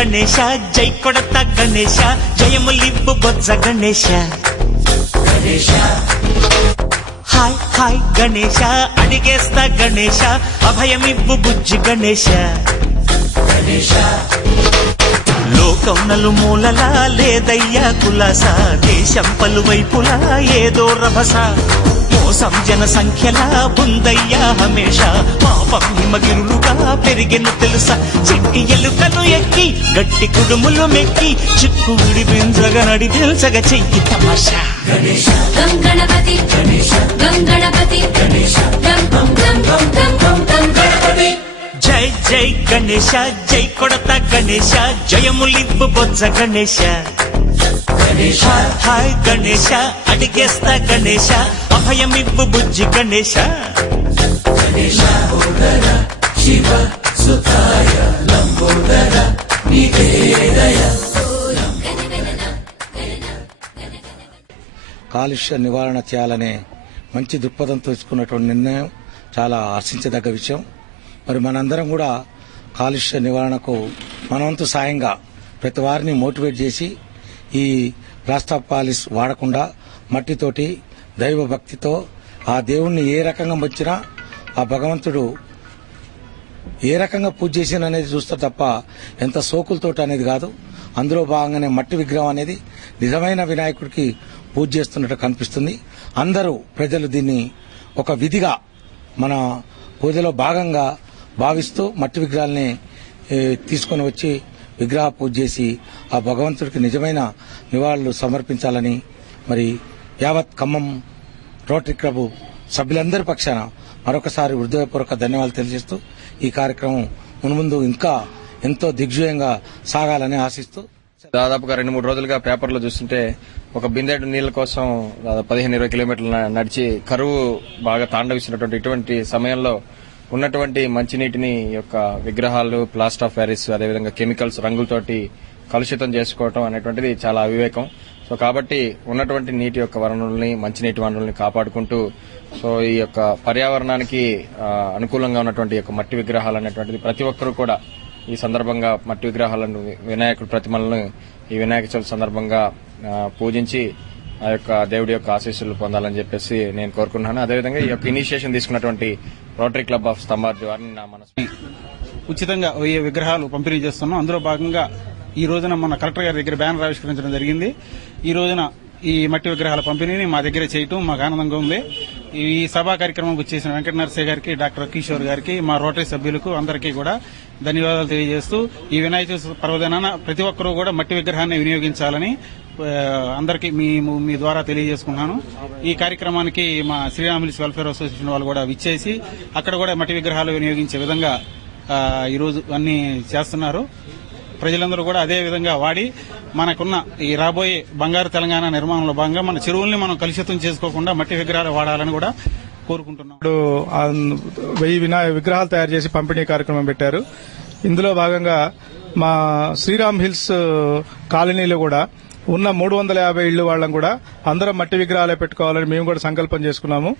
గణేశ జై కొడత గణేశ జయములివ్వు బొజ్జ Ganesha hi hi Ganesha అడిగేస్తా Ganesha అభయమివ్వు బుజ్జి గణేశ లోకం నలుమూలలా లేదయ్యా కులాస దేశం పలువైపులా ఏదో రభస మోసం జన సంఖ్యలా ఉందయ్యా హమేష పాపం హిమగిరులుగా పెరిగిన తెలుసా చిట్టి ఎలుకలు ఎక్కి గట్టి కుడుములు మెక్కి చిక్కు విడిపించగా నడిపించగా చెయ్యి తమాషా గణపతి గణపతి జై జై గణేశ జై కొడత గణేశ జయములివ్వు బొజ్జ గణేశ హాయ్ గణేశ అడిగేస్తా గణేశ అభయమివ్వు బుజ్జి గణేశ శివ సుతాయ లంబోదర నివేదయ. కాలుష్య నివారణ చేయాలనే మంచి దృక్పథంతో తీసుకున్నటువంటి నిర్ణయం చాలా హర్షించదగ్గ విషయం. మరి మనందరం కూడా కాలుష్య నివారణకు మనవంతు సాయంగా ప్రతి వారిని మోటివేట్ చేసి ఈ ప్లాస్టర్ పాలిస్ వాడకుండా మట్టితోటి దైవ భక్తితో ఆ దేవుణ్ణి ఏ రకంగా వచ్చినా ఆ భగవంతుడు ఏ రకంగా పూజ చేసిన అనేది చూస్తారు తప్ప ఎంత సోకులతోటి అనేది కాదు. అందులో భాగంగానే మట్టి విగ్రహం అనేది నిజమైన వినాయకుడికి పూజ చేస్తున్నట్టు కనిపిస్తుంది. అందరూ ప్రజలు దీన్ని ఒక విధిగా మన పూజలో భాగంగా భావిస్తూ మట్టి విగ్రహాలని తీసుకొని వచ్చి విగ్రహ పూజ చేసి ఆ భగవంతుడికి నిజమైన నివాళులు సమర్పించాలని మరి యావత్ ఖమ్మం రోటరీ క్లబ్ సభ్యులందరి పక్షాన మరొకసారి హృదయపూర్వక ధన్యవాదాలు తెలియజేస్తూ ఈ కార్యక్రమం మున్ముందు ఇంకా ఎంతో దిగ్విజయంగా సాగాలని ఆశిస్తూ దాదాపుగా 2-3 రోజులుగా పేపర్లో చూస్తుంటే ఒక బిందెడు నీళ్ల కోసం 15-20 కిలోమీటర్లు నడిచి కరువు బాగా తాండవిస్తున్నటువంటి ఇటువంటి సమయంలో ఉన్నటువంటి మంచినీటిని యొక్క విగ్రహాలు ప్లాస్టర్ ఆఫ్ ప్యారిస్ అదేవిధంగా కెమికల్స్ రంగులతోటి కలుషితం చేసుకోవటం అనేటువంటిది చాలా అవివేకం. సో కాబట్టి ఉన్నటువంటి నీటి యొక్క వనరుల్ని మంచినీటి వనరుల్ని కాపాడుకుంటూ సో ఈ యొక్క పర్యావరణానికి అనుకూలంగా ఉన్నటువంటి యొక్క మట్టి విగ్రహాలు అనేటువంటిది ప్రతి ఒక్కరూ కూడా ఈ సందర్భంగా మట్టి విగ్రహాలను వినాయకుడి ప్రతిమలను ఈ వినాయక చవితి సందర్భంగా పూజించి ఆ యొక్క దేవుడి యొక్క ఆశీస్సులు పొందాలని చెప్పేసి నేను కోరుకుంటున్నాను. అదేవిధంగా ఈ యొక్క ఇనిషియేషన్ తీసుకున్నటువంటి రోటరీ క్లబ్ ఆఫ్ స్తంభార్జీ వారిని నా మనసు ఉచితంగా 1000 విగ్రహాలు పంపిణీ చేస్తున్నాం. అందులో భాగంగా ఈ రోజున మన కలెక్టర్ గారి దగ్గర బ్యానర్ ఆవిష్కరించడం జరిగింది. ఈ రోజున ఈ మట్టి విగ్రహాల పంపిణీని మా దగ్గర చేయటం మాకు ఆనందంగా ఉంది. ఈ సభా కార్యక్రమంకి వచ్చేసిన వెంకట నరసయ్య గారికి, డాక్టర్ కిషోర్ గారికి, మా రోటరీ సభ్యులకు అందరికీ కూడా ధన్యవాదాలు తెలియజేస్తూ ఈ వినాయక పర్వదినాన ప్రతి ఒక్కరూ కూడా మట్టి విగ్రహాన్ని వినియోగించాలని అందరికీ మీ ద్వారా తెలియజేసుకున్నాను. ఈ కార్యక్రమానికి మా శ్రీరామ్ హిల్స్ వెల్ఫేర్ అసోసియేషన్ వాళ్ళు కూడా విచ్చేసి అక్కడ కూడా మట్టి విగ్రహాలు వినియోగించే విధంగా ఈరోజు అన్ని చేస్తున్నారు. ప్రజలందరూ కూడా అదే విధంగా వాడి మనకున్న ఈ రాబోయే బంగారు తెలంగాణ నిర్మాణంలో భాగంగా మన చెరువుల్ని మనం కలుషితం చేసుకోకుండా మట్టి విగ్రహాలు వాడాలని కూడా కోరుకుంటున్నాం. ఇప్పుడు 1000 విగ్రహాలు తయారు చేసి పంపిణీ కార్యక్రమం పెట్టారు. ఇందులో భాగంగా మా శ్రీరామ్ హిల్స్ కాలనీలో కూడా ఉన్న 350 ఇళ్లు వాళ్ళం కూడా అందరం మట్టి విగ్రహాలే పెట్టుకోవాలని మేము కూడా సంకల్పం చేసుకున్నాము.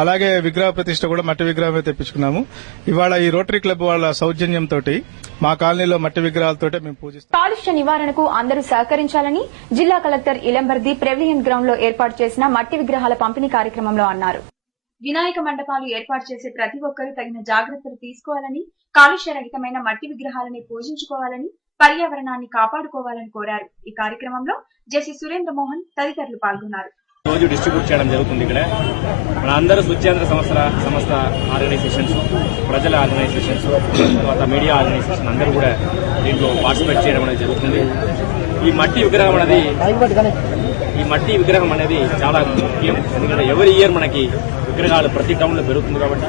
అలాగే విగ్రహ ప్రతిష్ట కూడా మట్టి విగ్రహమే తెప్పించుకున్నాము. ఇవాళ ఈ రోటరీ క్లబ్ వాళ్ళ సౌజన్యంతో మా కాలనీలో మట్టి విగ్రహాలతో మేము పూజిస్తాం. కాలుష్య నివారణకు అందరూ సహకరించాలని జిల్లా కలెక్టర్ ఇలంబర్ది ప్రెవిలియన్ గ్రౌండ్ లో ఏర్పాటు చేసిన మట్టి విగ్రహాల పంపిణీ కార్యక్రమంలో అన్నారు. వినాయక మండపాలు ఏర్పాటు చేసే ప్రతి ఒక్కరూ తగిన జాగ్రత్తలు తీసుకోవాలని, కాలుష్య రహితమైన మట్టి విగ్రహాలని పూజించుకోవాలని, పర్యావరణాన్ని కాపాడుకోవాలని కోరారు. ఈ కార్యక్రమంలో జెసి సురేంద్ర మోహన్ తదితరులు పాల్గొన్నారు. రోజు డిస్ట్రిబ్యూట్ చేయడం జరుగుతుంది. ఇక్కడ మన అందరూ స్వచ్ఛంద సంస్థ ఆర్గనైజేషన్స్, ప్రజల ఆర్గనైజేషన్స్, తర్వాత మీడియా ఆర్గనైజేషన్ అందరూ కూడా దీంట్లో పార్టిసిపేట్ చేయడం అనేది జరుగుతుంది. ఈ మట్టి విగ్రహం అనేది చాలా ముఖ్యం. ఎందుకంటే ఎవరి ఇయర్ మనకి విగ్రహాలు ప్రతి టౌన్ లో పెరుగుతుంది. కాబట్టి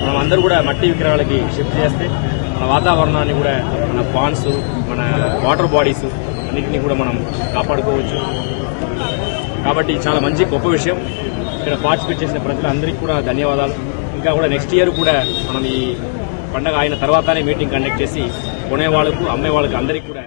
మనం అందరూ కూడా మట్టి విగ్రహాలకి షిఫ్ట్ చేస్తే మన వాతావరణాన్ని కూడా, మన పాండ్స్, మన వాటర్ బాడీస్ అన్నింటినీ కూడా మనం కాపాడుకోవచ్చు. కాబట్టి చాలా మంచి గొప్ప విషయం. ఇక్కడ పార్టిసిపేట్ చేసిన ప్రజలందరికీ కూడా ధన్యవాదాలు. ఇంకా కూడా నెక్స్ట్ ఇయర్ కూడా మనం ఈ పండుగ అయిన తర్వాతనే మీటింగ్ కండక్ట్ చేసి కొనే వాళ్ళకు, అమ్మే వాళ్ళకి అందరికీ కూడా